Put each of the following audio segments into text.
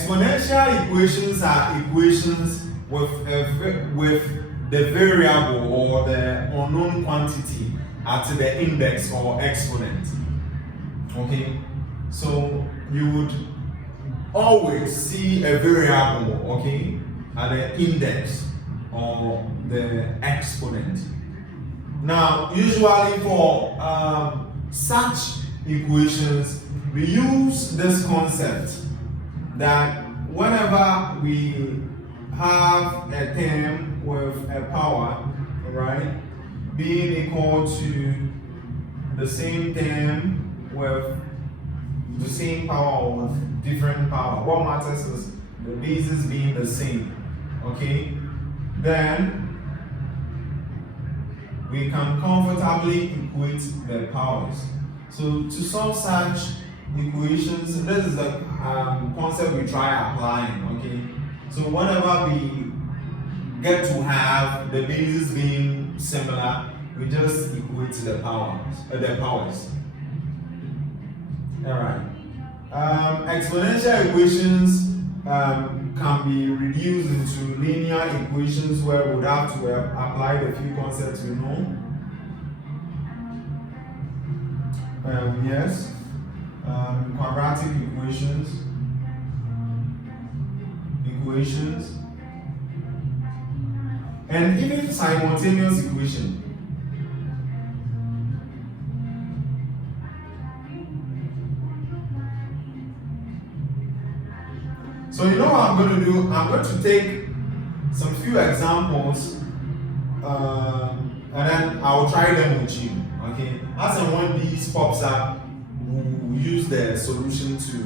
exponential equations are equations with the variable or the unknown quantity at the index or exponent. Okay, so you would always see a variable, okay, at the index or the exponent. Now, usually for such equations, we use this concept that whenever we have a term with a power, right, being equal to the same term with the same power or with different power, what matters is the basis being the same, okay, then we can comfortably equate the powers. So to solve such equations, this is the concept we try applying, okay? So whenever we get to have the bases being similar, we just equate the powers. All right. Exponential equations can be reduced into linear equations where we would have to apply the few concepts we know. Yes. Quadratic equations, and even simultaneous equation. So you know what I'm going to do? I'm going to take some few examples and then I'll try them with you. Okay? As and when these pops up, we'll use the solution to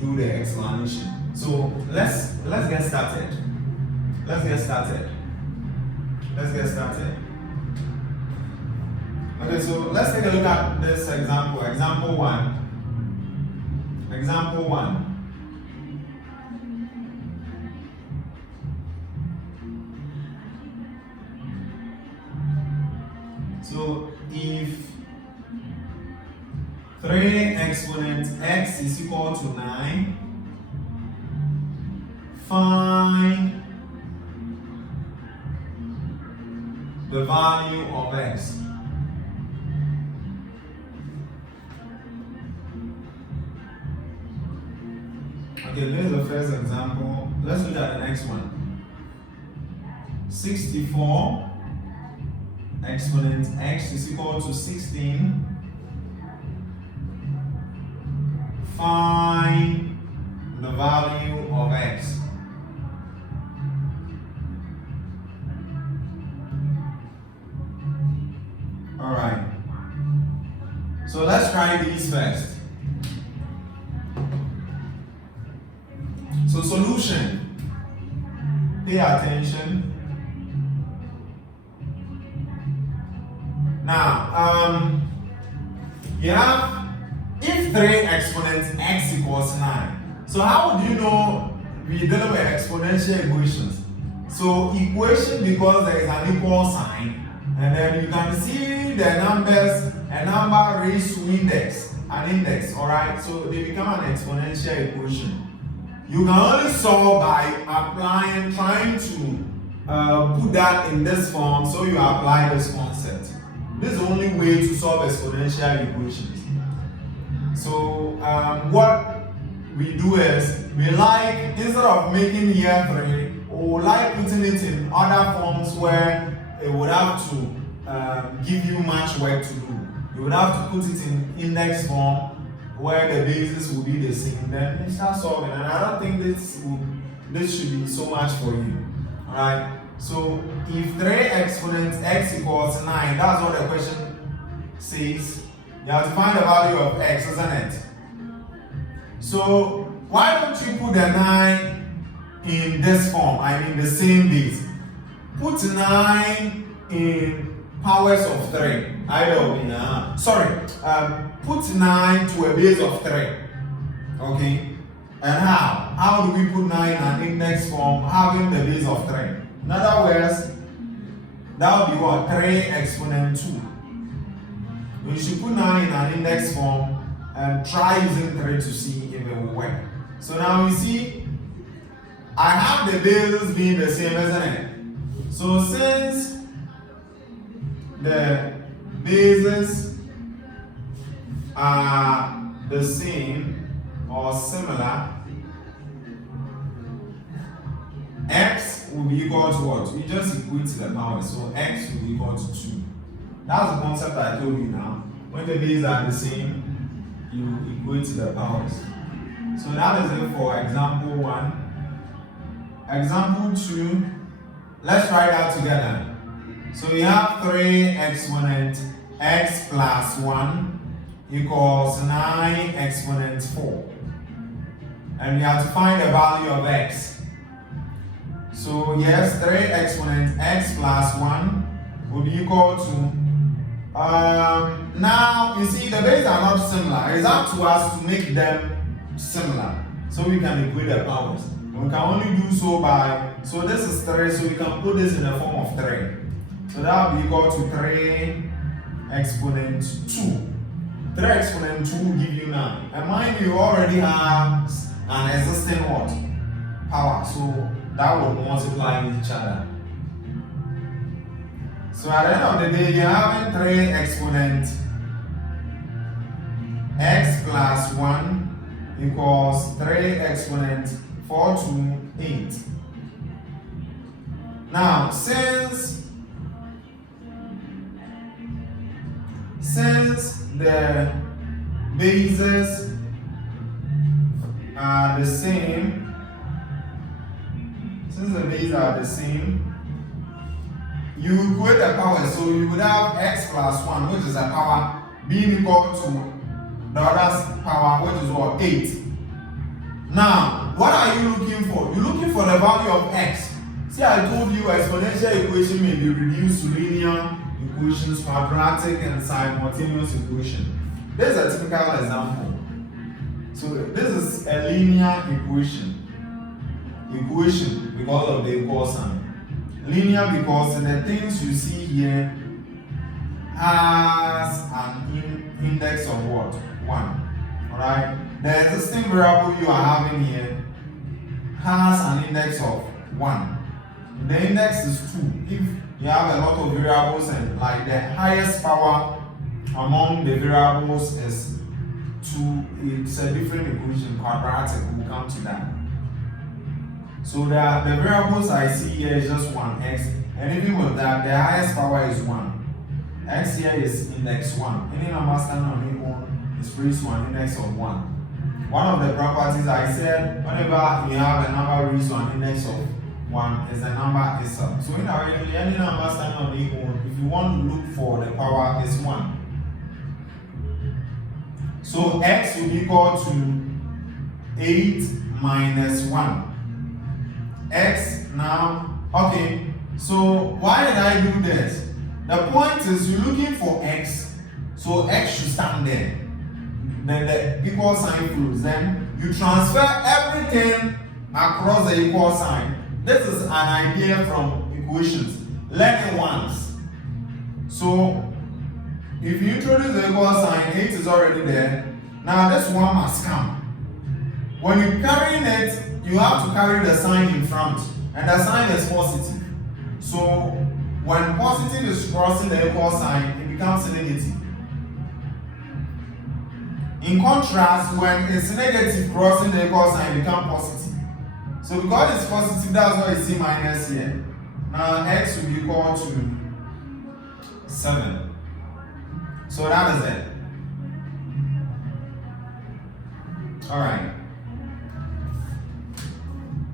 do the explanation. So let's get started. Okay, so let's take a look at this example. Example one. So if 3 exponent x is equal to 9, find the value of x. Okay, this is the first example. Let's look at the next one. 64 exponent x is equal to 16. Find the value of x. All right. So let's try these first. So solution. Pay attention. Now, you have if 3 exponents x equals 9. So how would you know we're dealing with exponential equations? So equation, because there is an equal sign, and then you can see the numbers, a number raised to index, an index, all right? So they become an exponential equation. You can only solve by applying, trying to put that in this form, so you apply this concept. This is the only way to solve exponential equations. So what we do is, we like, instead of making here 3, we like putting it in other forms where it would have to give you much work to do. You would have to put it in index form where the basis will be the same. Then you start solving, and I don't think this should be so much for you. Alright? So if 3 exponents x equals 9, that's what the question says. You have to find the value of x, isn't it? So why don't you put the 9 in this form? I mean the same base. Put 9 in powers of 3. Either way. Put 9 to a base of 3. Okay? And how? How do we put 9 in an index form having the base of 3? In other words, that would be what? 3 exponent 2. We should put 9 in an index form and try using 3 to see if it will work. So now you see, I have the bases being the same, isn't it? So since the bases are the same or similar, x will be equal to what? We just equate to the power, so x will be equal to 2. That's the concept I told you now. When the bases are the same, you equate to the powers. So that is it for example 1. Example 2, let's write that together. So we have 3 exponent x plus 1 equals 9 exponent 4. And we have to find the value of x. So yes, 3 exponent x plus 1 will be equal to, now you see the bases are not similar. It's up to us to make them similar. So we can equate the powers. We can only do so by, so this is 3, so we can put this in the form of 3. So that will be equal to 3 exponent 2. 3 exponent 2 will give you 9. And mind you, already have an existing what? Power. So that will multiply with each other. So at the end of the day, you're having 3 exponent x plus 1 equals 3 exponent 4 to 8. Now, since the bases are the same, you equate the power. So you would have x plus 1, which is a power, being equal to the other's power, which is what? 8. Now, what are you looking for? You're looking for the value of x. See, I told you exponential equation may be reduced to linear equations, quadratic, and simultaneous equation. This is a typical example. So this is a linear equation because of the equal sign. Linear because the things you see here has an index of what? 1. Alright? The existing variable you are having here has an index of 1. The index is 2. If you have a lot of variables and like the highest power among the variables is 2, it's a different equation, quadratic, we'll come to that. So the variables I see here is just 1, x, and even with that, the highest power is 1. X here is index 1. Any number standing on its own is raised to an index of 1. One of the properties I said, whenever you have a number raised to an index of 1, is the number itself. So indirectly, any number standing on its own, if you want to look for the power, is 1. So x will be equal to 8 minus 1. X now, okay, so why did I do this? The point is you're looking for x, so x should stand there. Then the equal sign flows. Then you transfer everything across the equal sign. This is an idea from equations. Learn it once. So if you introduce the equal sign, 8 is already there. Now this one must come. When you're carrying it, you have to carry the sign in front, and the sign is positive. So when positive is crossing the equal sign, it becomes negative. In contrast, when it's negative crossing the equal sign, it becomes positive. So because it's positive, that's why you see minus here. Now x will be equal to 7. So that is it. Alright.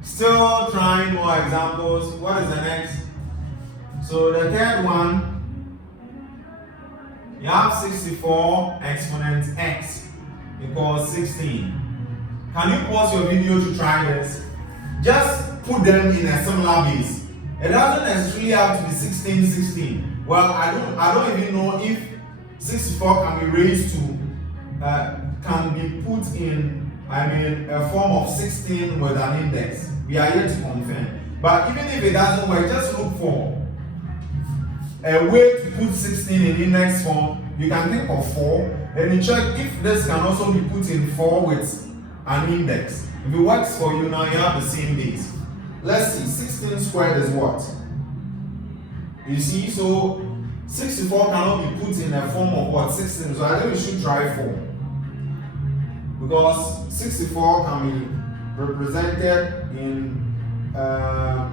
Still trying more examples. What is the next? So the third one, you have 64 exponent x equals 16. Can you pause your video to try this? Just put them in a similar base. It doesn't necessarily have to be 16, 16. Well, I don't even know if 64 can be raised to, can be put in, a form of 16 with an index. We are yet to confirm. But even if it doesn't work, just look for a way to put 16 in index form. You can think of 4, and you check if this can also be put in 4 with an index. If it works for you now, you have the same base. Let's see, 16 squared is what? You see, so 64 cannot be put in a form of what? 16. So I think we should try 4. Because 64 can be represented in a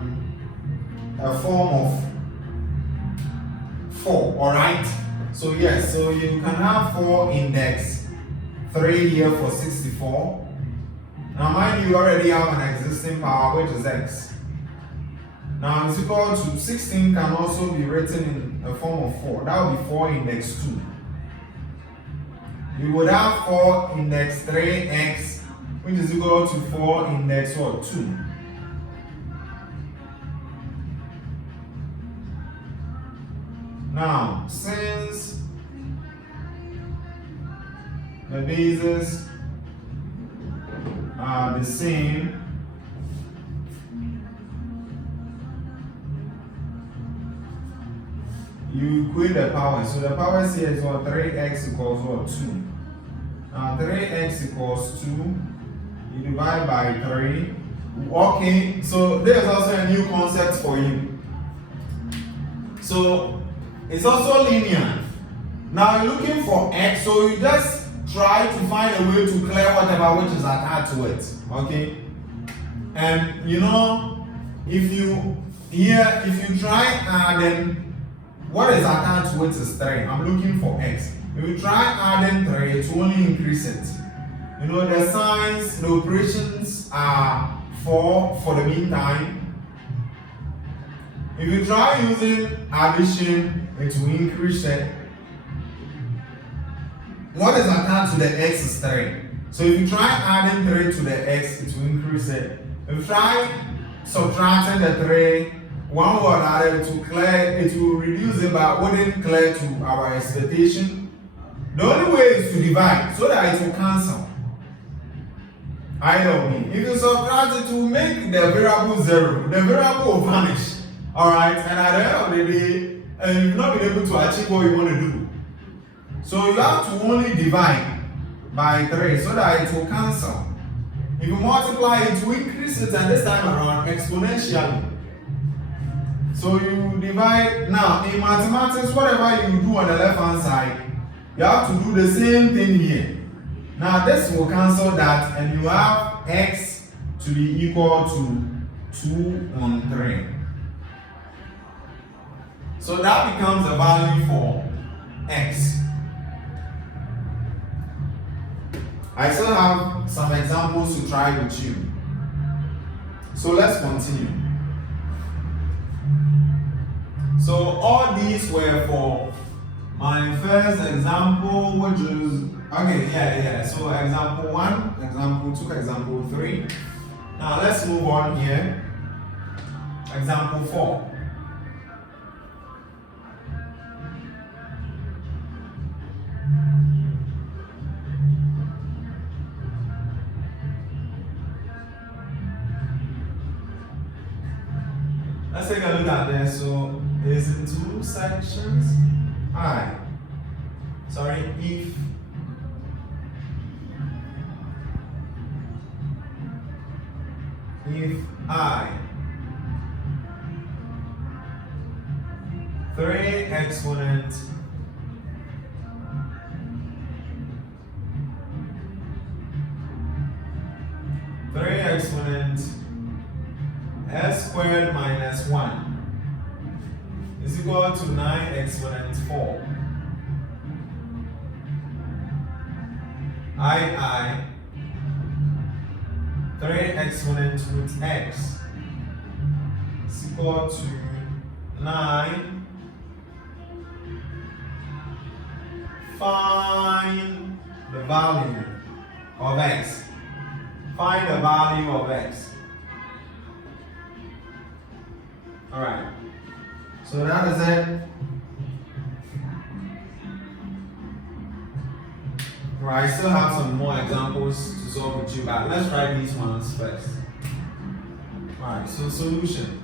form of 4, alright? So yes, so you can have 4 index 3 here for 64. Now mind you already have an existing power which is x. Now it's equal to 16 can also be written in a form of 4. That would be 4 index 2. You would have 4 index 3x which is equal to 4 index what? 2. Now, since the bases are the same, you equate the powers. So the powers here is what? 3x equals what? 2. Now 3x equals 2. You divide by 3. Okay, so there's also a new concept for you. So it's also linear. Now you're looking for x, so you just try to find a way to clear whatever which is attached to it. Okay? And you know, if you try adding what is attached to it is 3. I'm looking for x. If you try adding 3, it will only increase it. You know, the signs, the operations are 4 for the meantime. If you try using addition, it will increase it. What is attached to the x is 3. So if you try adding 3 to the x, it will increase it. If you try subtracting the 3, one word added to clear, it will reduce it, but wouldn't clear to our expectation. The only way is to divide so that it will cancel. Either way. If you subtract it, will make the variable 0. The variable will vanish. Alright, and at the end of the day, you've not been able to achieve what you want to do. So you have to only divide by 3 so that it will cancel. If you multiply it, will increase it, and this time around exponentially. So you divide. Now in mathematics, whatever you do on the left hand side, you have to do the same thing here. Now this will cancel that, and you have x to be equal to 2 on 3. So that becomes a value for x. I still have some examples to try with you. So let's continue. So all these were for my first example, which is okay, So example 1, example 2, example 3. Now let's move on here. Example 4. Let's take a look at this. So it's in 2 sections. Alright. Sorry, if I 3 exponent s squared minus 1 is equal to 9 exponent 4. I 3 exponent root x is equal to 9. Find the value of x. Find the value of x. Alright. So that is it. Right, I still have some more examples to solve with you, but let's try these ones first. Alright, so solution.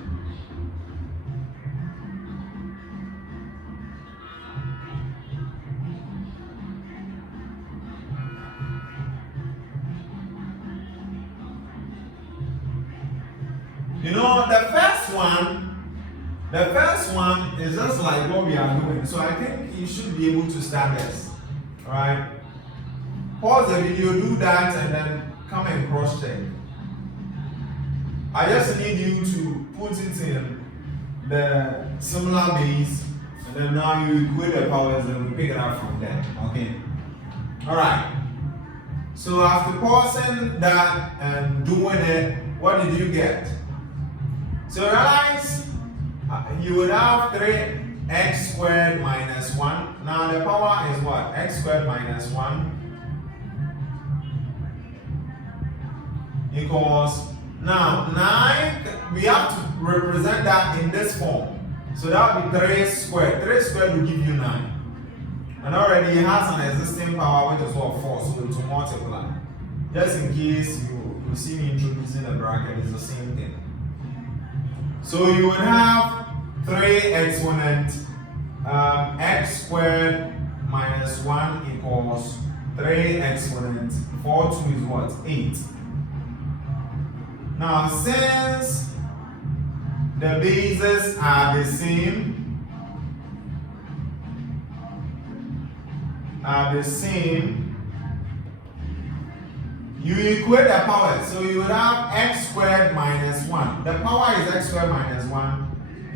You know, the first one is just like what we are doing. So I think you should be able to start this. Alright? Pause the video, do that, and then come and cross check. I just need you to put it in the similar base, and then now you equate the powers and we pick it up from there. Okay? Alright. So after pausing that and doing it, what did you get? So realize you would have 3x squared minus 1. Now the power is what? X squared minus 1 equals, now 9, we have to represent that in this form. So that would be 3 squared. 3 squared will give you 9. And already it has an existing power which is what? 4, so to multiply. Just in case you see me introducing a bracket, it's the same thing. So you would have 3 exponent x squared minus 1 equals 3 exponent 4, 2 is what? 8. Now since the bases are the same, you equate the powers. So you would have x squared minus 1. The power is x squared minus 1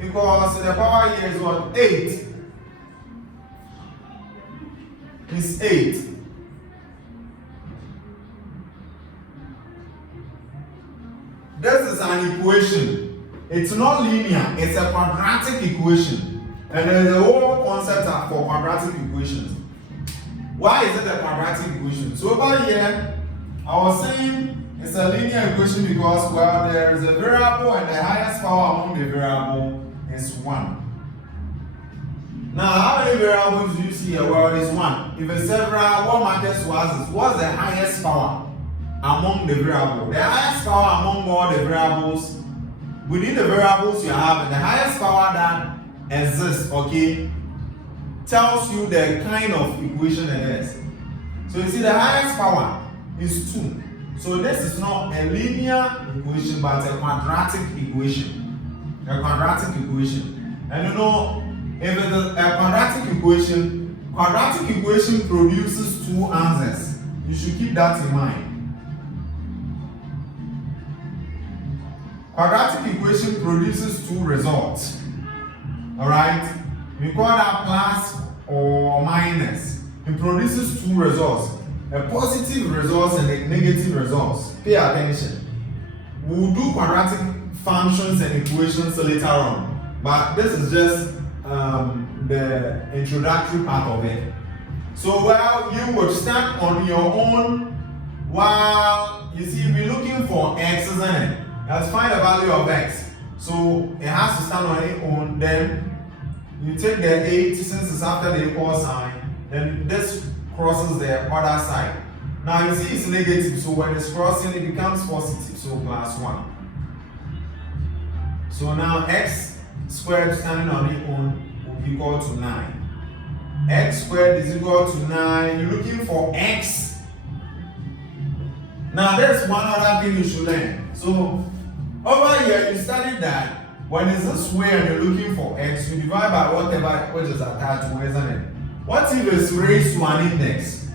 equals, so the power here is what? 8. It's 8. This is an equation. It's not linear, it's a quadratic equation. And there's a whole concept for quadratic equations. Why is it a quadratic equation? So over here, I was saying it's a linear equation because, well, there is a variable and the highest power among the variable is 1. Now, how many variables do you see here? Well, it's 1. If it's several, what matters to us is what's the highest power among the variables. The highest power among all the variables, within the variables you have, and the highest power that exists, okay, tells you the kind of equation it is. So you see the highest power is 2. So this is not a linear equation but a quadratic equation. A quadratic equation. And you know, if it is a quadratic equation produces 2 answers. You should keep that in mind. Quadratic equation produces 2 results. Alright? We call that plus or minus. It produces 2 results. A positive results and a negative results. Pay attention. We'll do quadratic functions and equations later on. But this is just the introductory part of it. So while you would stand on your own, while you see we're looking for x, isn't it? Let's find the value of x. So it has to stand on its own. Then you take the 8 since it's after the equal sign. Then this crosses the other side. Now you see it's negative, so when it's crossing it becomes positive, so plus 1. So now x squared standing on its own will be equal to 9. X squared is equal to 9. You're looking for x. Now there's one other thing you should learn. So over here you studied that when it's this way and you're looking for x, you divide by whatever which is attached to, isn't it? What if it's raised to an index?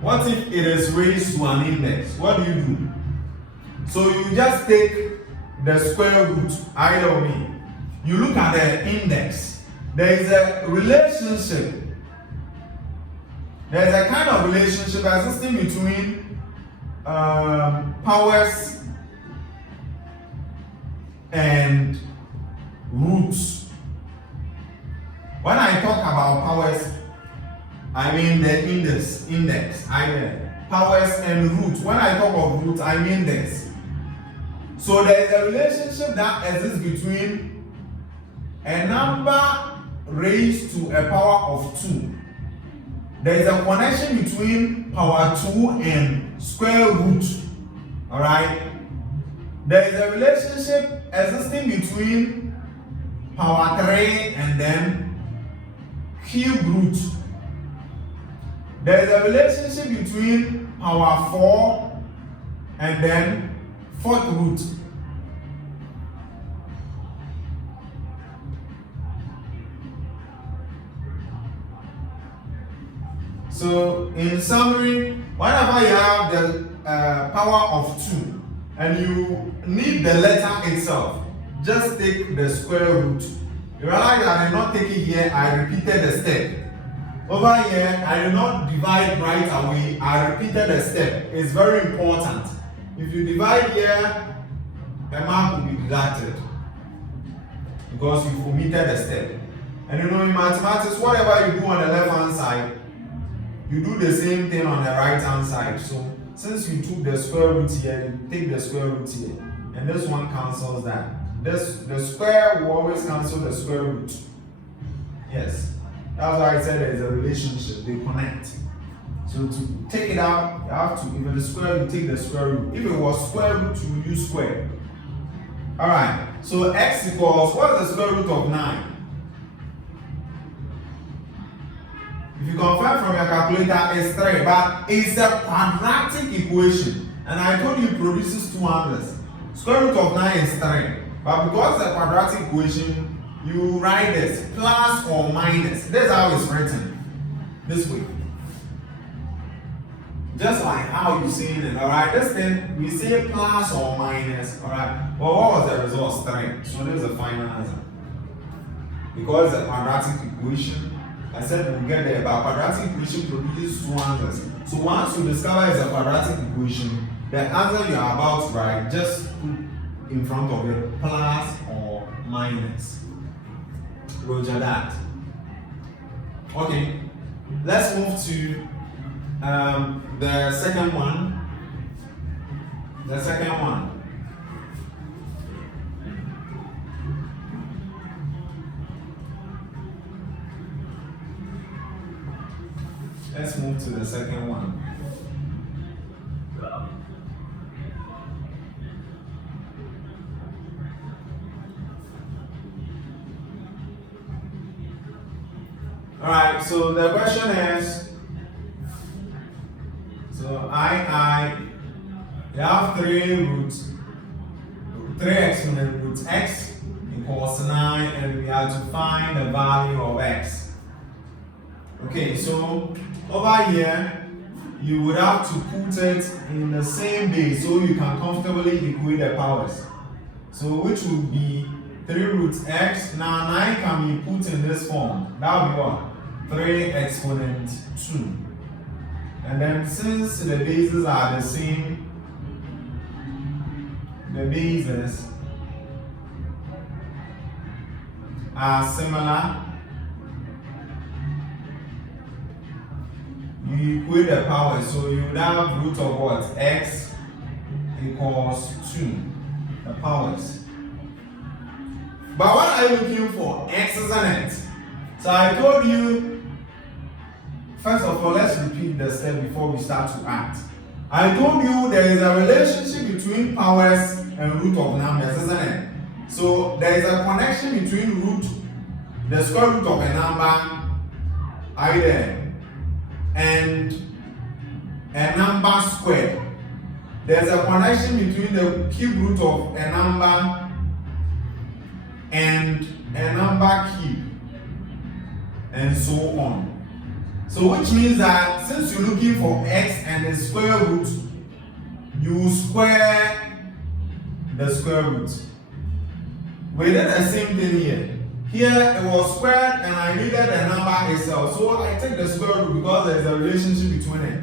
What if it is raised to an index? What do? So you just take the square root, either way. You look at the index. There is a relationship. There is a kind of relationship existing between powers and roots. When I talk about powers, I mean the index, powers and root. When I talk of root, I mean this. So there is a relationship that exists between a number raised to a power of 2. There is a connection between power 2 and square root. Alright? There is a relationship existing between power 3 and then cube root. There is a relationship between power 4 and then fourth root. So in summary, whenever you have the power of 2 and you need the letter itself, just take the square root. You realize that I did not take it here, I repeated the step. Over here, I did not divide right away, I repeated the step. It's very important. If you divide here, a mark will be deducted because you omitted the step. And you know, in mathematics, whatever you do on the left hand side, you do the same thing on the right hand side. So since you took the square root here, you take the square root here, and this one cancels that. The square will always cancel the square root. Yes, that's why I said there is a relationship, they connect. So to take it out, you have to, if it's square, you take the square root. If it was square root, you use square. Alright, so x equals, what is the square root of 9? If you confirm from your calculator, it's 3, but it's a quadratic equation. And I told you it produces 2 answers. Square root of 9 is 3. But because it's a quadratic equation, you write this, plus or minus. This is how it's written. This way. Just like how you see it, alright? This thing, we say plus or minus, alright? But what was the result? 3. So this is the final answer. Because it's a quadratic equation, I said we'll get there, but quadratic equation produces 2 answers. So once you discover it's a quadratic equation, the answer you are about to write, just put in front of it plus or minus. Roger that. Okay, let's move to the second one. The second one. Let's move to the second one. Alright, so the question is, so you have 3 exponent root x equals 9, and we have to find the value of x. Okay, so over here, you would have to put it in the same base so you can comfortably equate the powers. So which would be 3 root x. Now 9 can be put in this form. That would be what? 3 exponent 2. And then since the bases are the same, the bases are similar, you equate the powers. So you would have root of what? X equals 2. The powers. But what are you looking for? X, isn't it? So I told you, first of all, let's repeat the step before we start to act. I told you there is a relationship between powers and root of numbers, isn't it? So there is a connection between root, the square root of a number, either, and a number squared. There's a connection between the cube root of a number and a number cube, and so on. So which means that since you're looking for x and the square root, you square the square root. We did the same thing here. Here it was squared and I needed the number itself. So I take the square root because there is a relationship between it.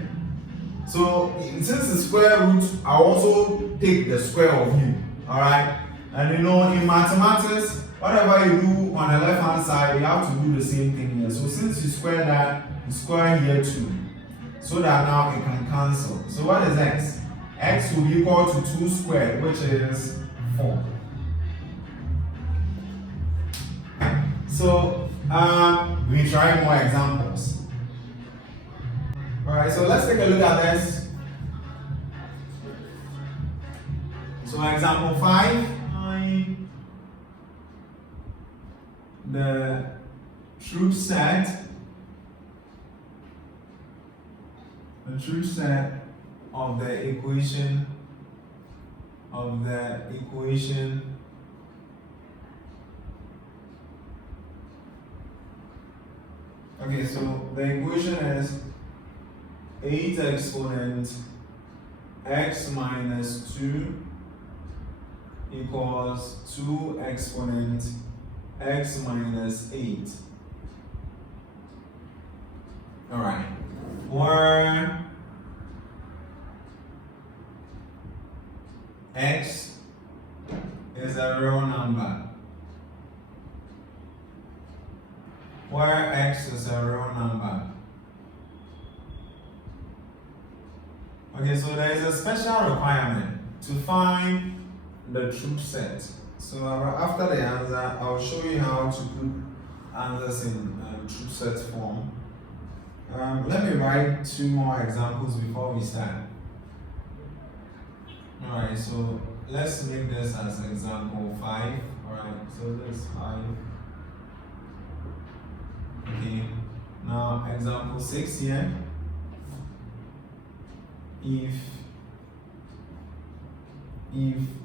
So since it's square root, I also take the square of u. Alright? And you know, in mathematics, whatever you do on the left hand side, you have to do the same thing here. So since you square that, you square here too. So that now it can cancel. So what is x? X will be equal to 2 squared, which is 4. So we try more examples. Alright, so let's take a look at this. So example 5, the truth set of the equation okay, so the equation is 8 exponent x minus 2 equals 2 exponent x minus 8. Alright, where x is a real number. Where x is a real number. Okay, so there is a special requirement to find the truth set. So after the answer, I'll show you how to put answers in truth set form. Let me write 2 more examples before we start. Alright, so let's make this as example 5. Alright, so this is 5. Okay, now example 6 here. If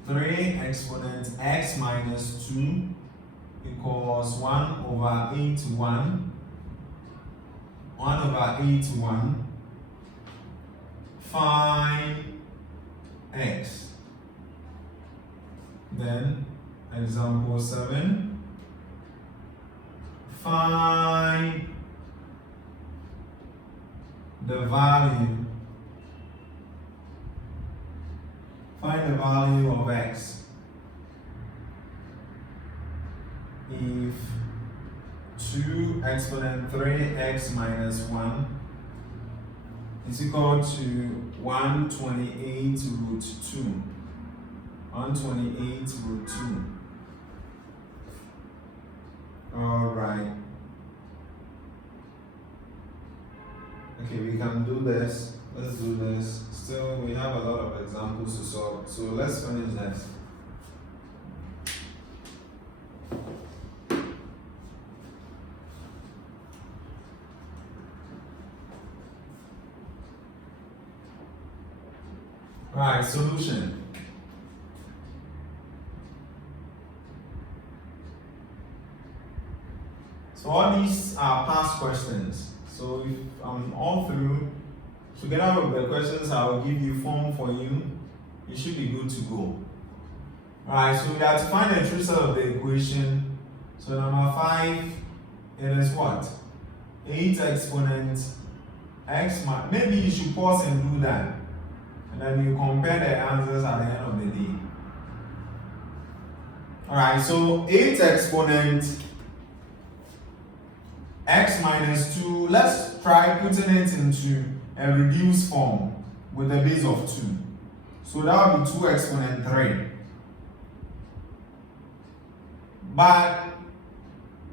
3 exponent x minus 2 equals 1 over 8 to 1, 1 over 8 to 1, find x. Then example 7, find the value. Find the value of x if 2 exponent 3x minus 1 is equal to 128 root 2. 128 root 2. Alright. Okay, we can do this. Let's do this. Still, we have a lot of examples to solve. So let's finish this. Right, solution. So all these are past questions. So if I'm all through, together with the questions I will give you form for you, you should be good to go. Alright, so we have to find the truth set of the equation. So number 5, it is what? 8 exponent x minus, maybe you should pause and do that. And then you compare the answers at the end of the day. Alright, so 8 exponent x minus 2, let's try putting it into a reduced form with a base of 2. So that would be 2 exponent 3. But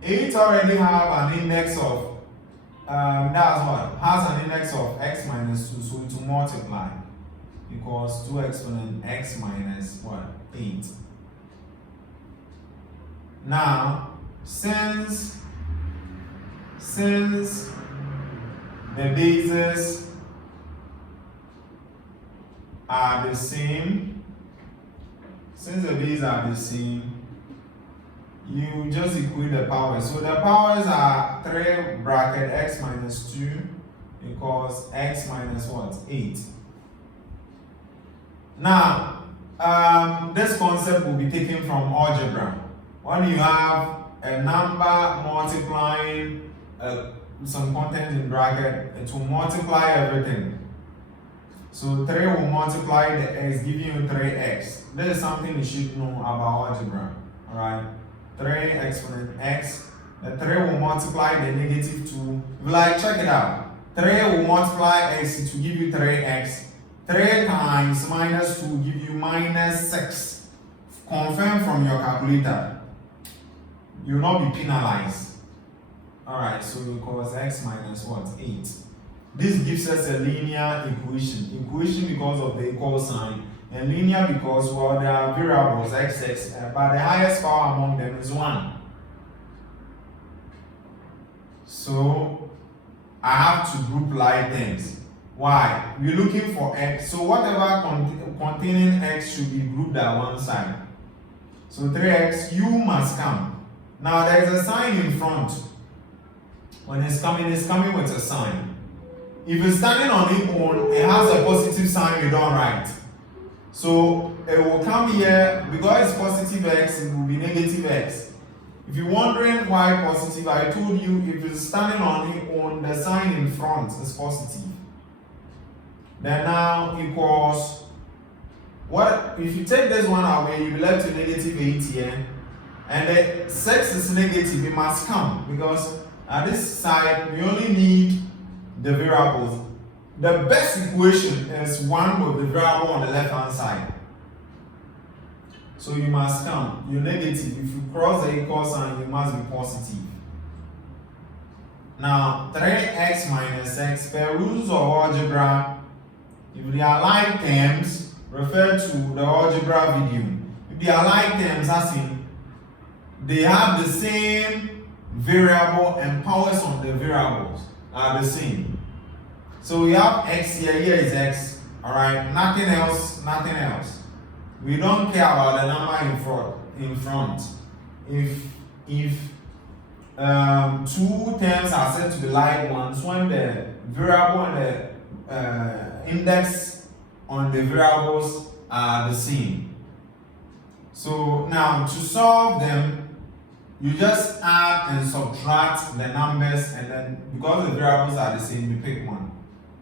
8 already have an index of, that's what? Has an index of x minus 2, so to multiply equals 2 exponent x minus what? 8. Now, since the bases are the same, you just equate the powers. So the powers are 3 bracket x minus 2 equals x minus what? 8. Now, this concept will be taken from algebra. When you have a number multiplying some content in bracket, it will multiply everything. So 3 will multiply the x, giving you 3x. This is something you should know about algebra. Alright? 3 exponent x. The 3 will multiply the negative 2. Like, check it out. 3 will multiply x, it will give you 3x. 3 times minus 2 will give you minus 6. Confirm from your calculator. You will not be penalized. Alright, so equals x minus what? 8. This gives us a linear equation. Equation because of the equal sign. And linear because, well, there are variables x, but the highest power among them is 1. So I have to group like things. Why? We're looking for x. So whatever containing x should be grouped at one side. So 3x, u must come. Now there is a sign in front. When it's coming with a sign. if it's standing on its own, it has a positive sign you don't write. So it will come here, because it's positive x, it will be negative x. If you're wondering why positive, I told you if it's standing on its own, the sign in front is positive. Then now equals, what if you take this one away, you'll be left with negative 8 here. And the 6 is negative, it must come, because at this side we only need the variables. The best equation is one with the variable on the left hand side. So you must come. You're negative. If you cross the equal sign, you must be positive. Now 3x minus x, per rules of algebra, if they are like terms, refer to the algebra video. If they are like terms, as in they have the same variable and powers on the variables are the same. So we have x here, here is x, alright, nothing else, nothing else. We don't care about the number in front. If two terms are said to be like ones, when the variable and the index on the variables are the same. So now to solve them, you just add and subtract the numbers, and then because the variables are the same, you pick one.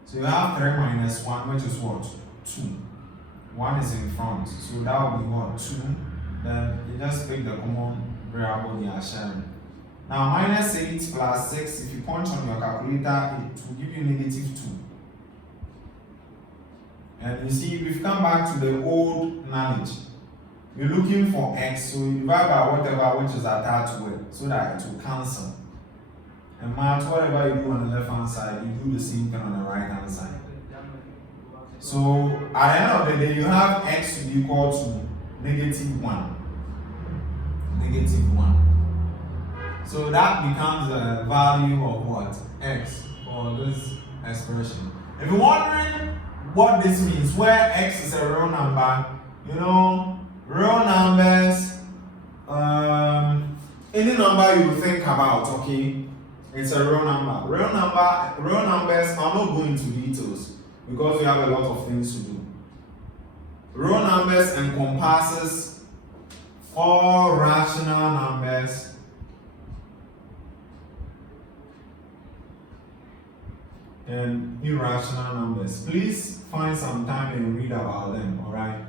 So you have 3 minus 1, which is what? 2. 1 is in front, so that will be what? 2. Then you just pick the common variable you are sharing. Now minus 8 plus 6, if you punch on your calculator, it will give you negative 2. And you see, we've come back to the old knowledge. We're looking for x, so you divide by whatever which is attached to it, so that it will cancel. And math, whatever you do on the left hand side, you do the same thing on the right hand side. So at the end of the day, you have x to be equal to negative 1. Negative 1. So that becomes the value of what? X for this expression. If you're wondering what this means, where x is a real number, you know, real numbers, any number you think about, okay, it's a real number. Real numbers, I'm not going into details because we have a lot of things to do. Real numbers encompasses all rational numbers and irrational numbers. Please find some time and read about them, alright?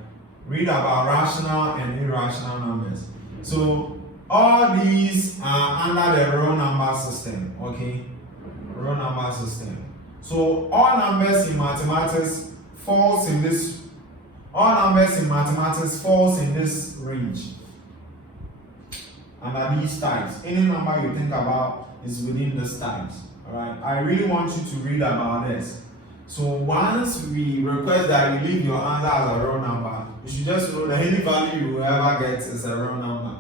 Read about rational and irrational numbers. So all these are under the real number system, okay? Real number system. So all numbers in mathematics falls in this. All numbers in mathematics falls in this range. Under these types, any number you think about is within these types. All right. I really want you to read about this. So once we request that you leave your answer as a real number, you should just know that any value you will ever get is a real number.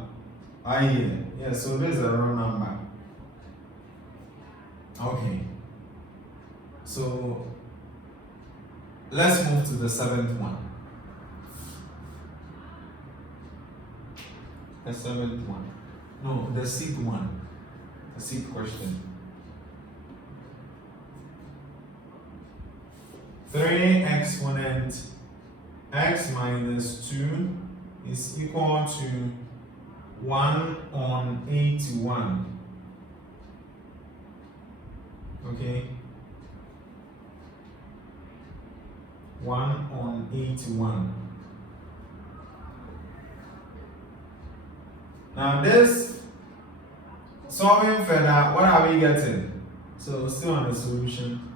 I hear. Yeah, so this is a real number. Okay. So let's move to the seventh one. The seventh one. No, the sixth one. The sixth question. 3 exponent x minus 2 is equal to 1 on 81. Okay. 1 on 81. Now this, solving further, what are we getting? So still on the solution.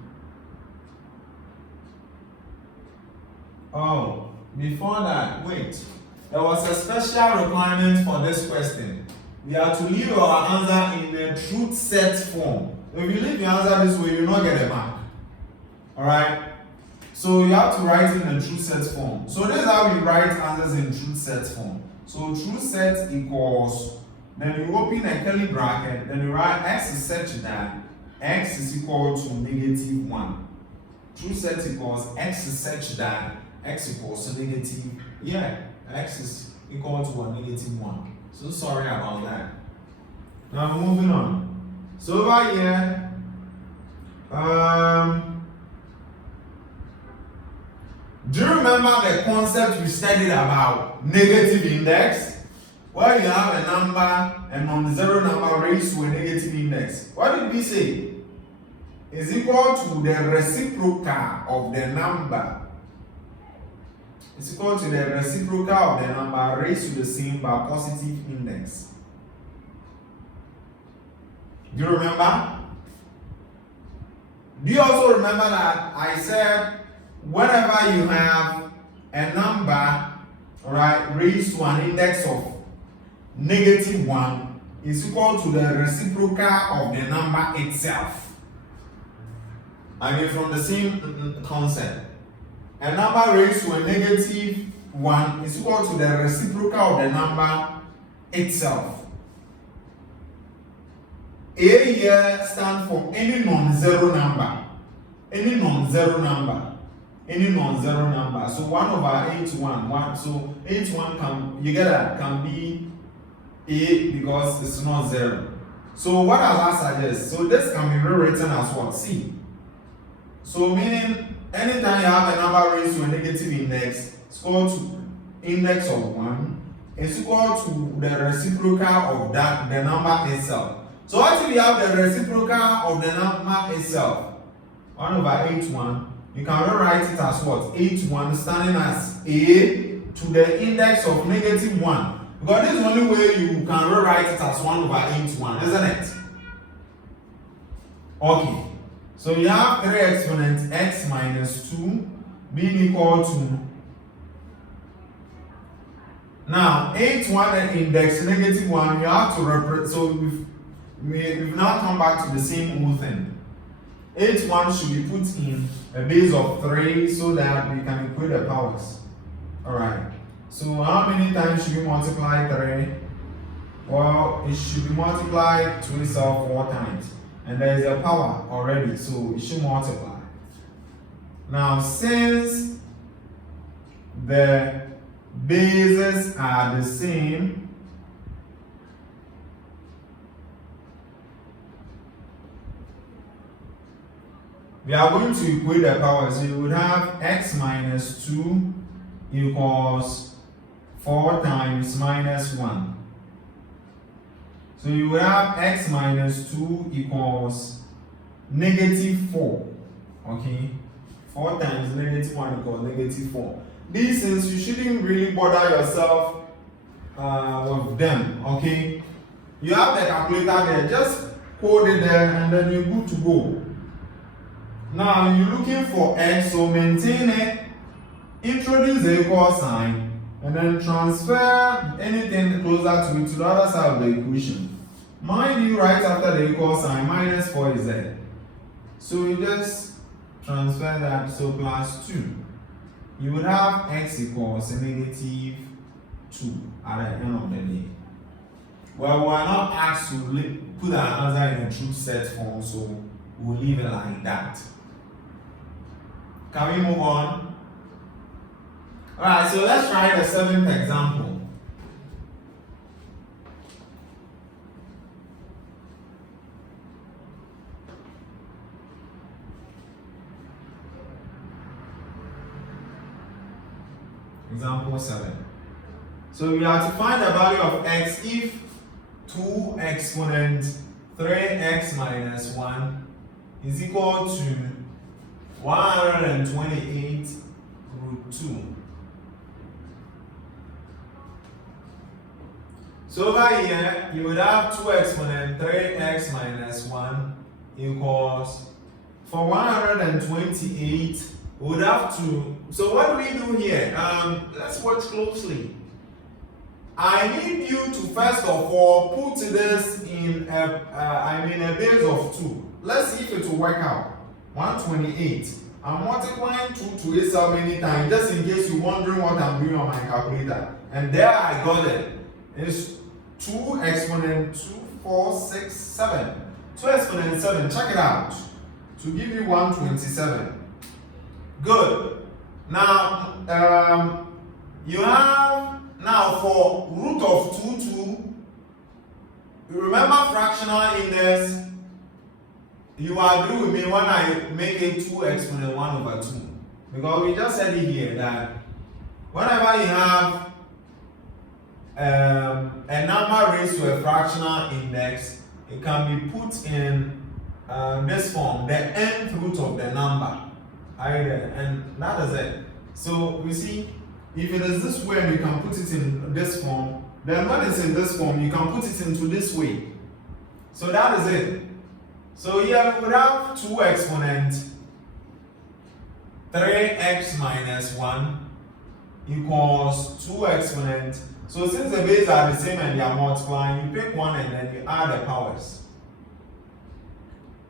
Oh, before that, wait. There was a special requirement for this question. We have to leave our answer in a truth set form. If you leave your answer this way, you will not get a mark. Alright? So you have to write in a truth set form. So this is how we write answers in truth set form. So truth set equals, then you open a curly bracket, then you write x is such that x is equal to negative 1. Truth set equals x is such that x equals to negative, yeah, x is equal to a negative 1. So sorry about that. Now moving on. So over here, Do you remember the concept we studied about negative index? Where you have a number, a non-zero number raised to a negative index. What did we say? Is equal to the reciprocal of the number. It's equal to the reciprocal of the number raised to the same by positive index. Do you remember? Do you also remember that I said whenever you have a number, right, raised to an index of -1 is equal to the reciprocal of the number itself? I mean, from the same concept. A number raised to a -1 is equal to the reciprocal of the number itself. A here stands for any non-zero number. Any non-zero number. Any non-zero number. So 1/81. So 81 can be A because it's not zero. So what does that suggest? So this can be rewritten as what? C. So meaning anytime you have a number raised to a negative index, it's equal to index of 1, it's equal to the reciprocal of that, the number itself. So what if you have the reciprocal of the number itself? 1/81, you can rewrite it as what? 81 standing as A to the index of -1. Because this is the only way you can rewrite it as 1/81, isn't it? Okay. So you have 3 exponents x minus 2 being equal to, now 81 and index -1, you have to represent, so we've now come back to the same old thing. 81 should be put in a base of 3 so that we can equate the powers. Alright, so how many times should we multiply 3? Well, it should be multiplied to itself 4 times. And there is a power already, so it should multiply. Now, since the bases are the same, we are going to equate the powers. So you would have x minus 2 equals 4 times -1. So you will have x minus 2 equals -4. Okay? 4 times -1 equals -4. These things, you shouldn't really bother yourself with them. Okay? You have the calculator there. Just code it there and then you're good to go. Now you're looking for x, so maintain it. Introduce the equal sign. And then transfer anything closer to it to the other side of the equation. Mind you, right after the equal sign, -4 is there. So you just transfer that, so plus 2. You would have x equals -2 at the end of the day. Well, we are not asked to put our answer in a truth set form, so we'll leave it like that. Can we move on? Alright, so let's try the 7th example. Example 7. So we have to find the value of x if 2 exponent 3x minus 1 is equal to 128 root 2. So over here, you would have 2 exponent 3x minus 1 equals, for 128, we would have to, so what do we do here? Let's watch closely. I need you to first of all put this in a base of 2. Let's see if it will work out. 128. I'm multiplying 2 to itself many times, just in case you're wondering what I'm doing on my calculator. And there I got it. It's 2 exponent 2, 4, 6, 7. 2 exponent 7, check it out. To give you 127. Good. Now, you have, now for root of 2, 2, you remember fractional index, you agree with me when I make it 2 exponent 1 over 2. Because we just said it here that whenever you have a number raised to a fractional index, it can be put in this form, the nth root of the number. Either, and that is it. So you see, if it is this way, you can put it in this form. Then when it's in this form, you can put it into this way. So that is it. So here we would have 2 exponents, 3x minus 1 equals 2 exponents. So since the bases are the same and they are multiplying, you pick one and then you add the powers,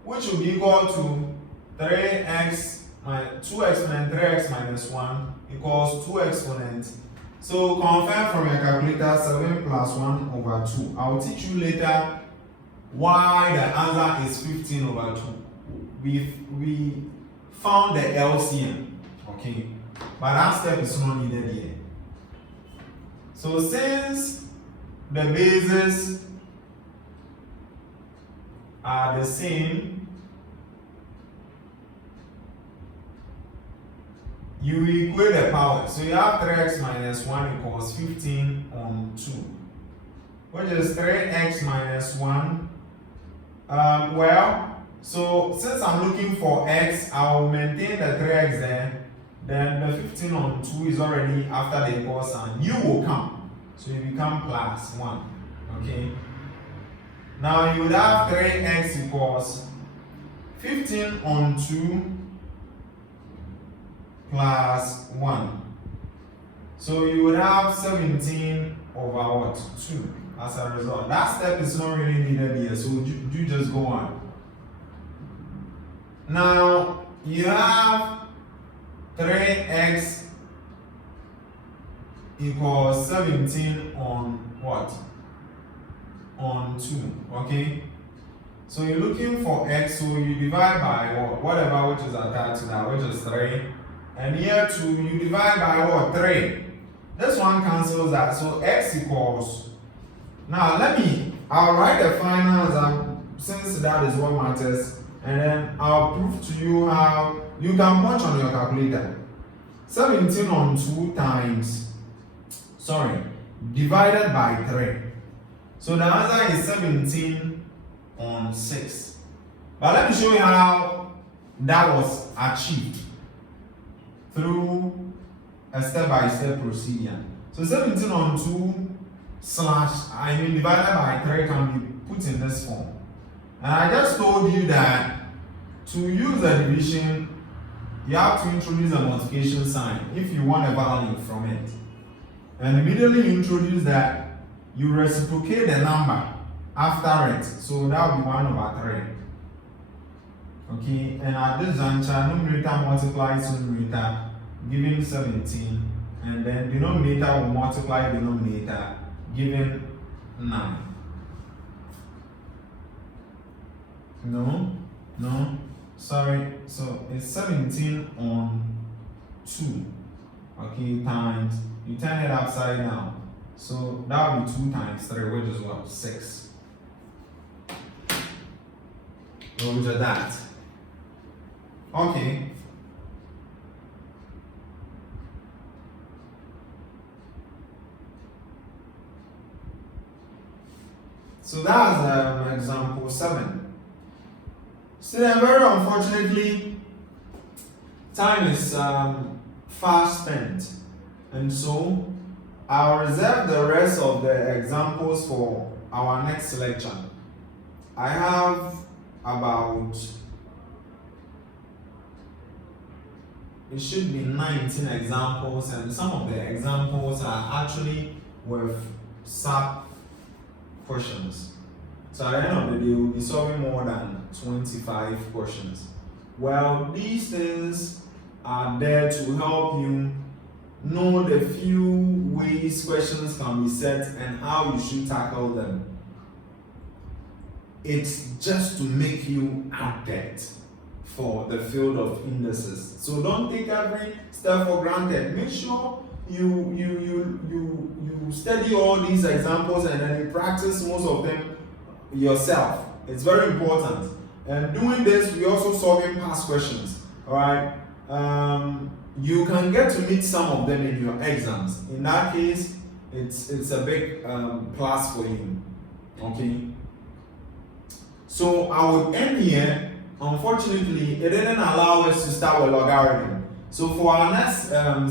which will be equal to 3x minus 2 exponent 3x minus 1 equals 2 exponents. So confirm from your calculator 7 plus 1 over 2. I will teach you later why the answer is 15 over 2. We found the LCM, okay, but that step is not needed here. So since the bases are the same, you equate the power. So you have 3x minus 1 equals 15 on 2, which is 3x minus 1. So since I'm looking for x, I will maintain the 3x there. Then the 15 on 2 is already after the equal sign. U will come. So you become plus 1. Okay. Now you would have 3x equals 15 on 2 plus 1. So you would have 17 over what? 2 as a result. That step is not really needed here, so you just go on. Now you have 3x equals 17 on what? On 2, okay? So you're looking for x, so you divide by what? Whatever which is attached to that, which is 3. And here 2, you divide by what? 3. This one cancels that, so x equals. Now I'll write the final answer since that is what matters, and then I'll prove to you how you can punch on your calculator. 17 on 2 divided by 3. So the answer is 17 on 6. But let me show you how that was achieved through a step-by-step procedure. So 17 on 2 divided by 3 can be put in this form. And I just told you that to use a division, you have to introduce a multiplication sign if you want a value from it. And immediately you introduce that, you reciprocate the number after it. So that will be 1 over 3. Okay, and at this juncture, numerator multiplies numerator, giving 17. And then denominator will multiply denominator, giving 9. No, sorry. So it's 17 on 2. Okay, times, you turn it upside down. So that will be 2 times 3, which is what? 6. Roger that. Okay. So that's example 7. So then, very unfortunately, time is fast spent, and so I'll reserve the rest of the examples for our next lecture. I have about, it should be 19 examples, and some of the examples are actually with sub questions. So at the end of the day, we'll be solving more than 25 questions. Well, these things are there to help you know the few ways questions can be set and how you should tackle them. It's just to make you adept for the field of indices. So don't take every step for granted. Make sure you study all these examples and then you practice most of them yourself. It's very important. And doing this, we also solving past questions. All right. you can get to meet some of them in your exams. In that case, it's a big plus for you. Okay. So I would end here. Unfortunately, it didn't allow us to start with logarithm. So for our next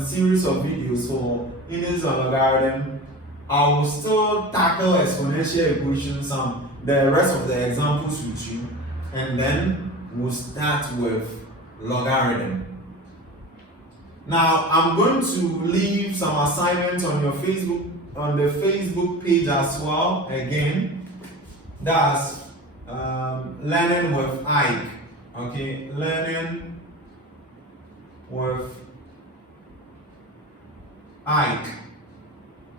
series of videos for Indices on logarithm, I will still tackle exponential equations and the rest of the examples with you, and then we'll start with logarithm. Now I'm going to leave some assignments on your Facebook, on the Facebook page as well. Again, that's learning with Ike. Okay, learning with Ike.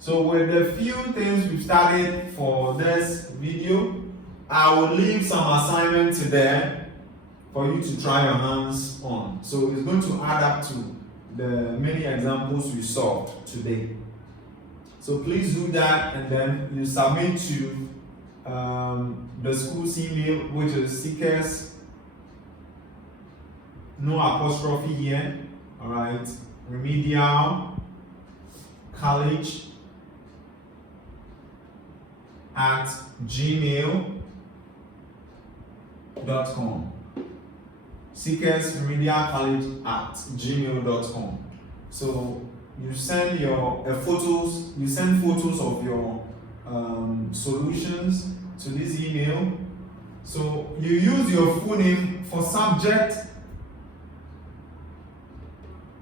So with the few things we've studied for this video, I will leave some assignments there for you to try your hands on. So it's going to add up to the many examples we solved today. So please do that, and then you submit to the school's email, which is seekers, no apostrophe here, all right, remedial college at gmail.com. Seekers remedial college at gmail.com. So you send your photos, you send photos of your solutions to this email. So you use your full name for subject.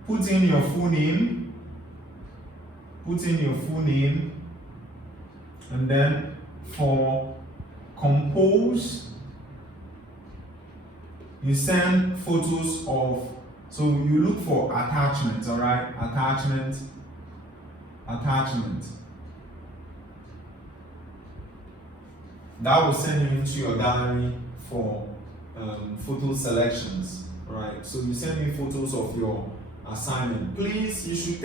Put in your full name. Put in your full name, and then for compose, you send photos of. So you look for attachments, all right? Attachment. That will send you into your gallery for photo selections, all right? So you send me photos of your assignment. Please, you should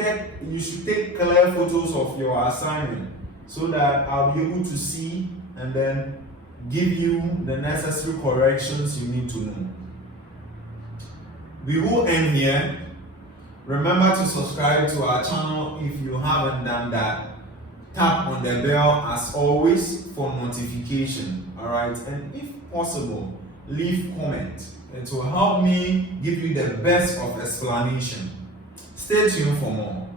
take clear photos of your assignment so that I'll be able to see and then give you the necessary corrections you need to know. We will end here. Remember to subscribe to our channel if you haven't done that. Tap on the bell as always for notification. Alright, and if possible, leave comment. It will help me give you the best of explanation. Stay tuned for more.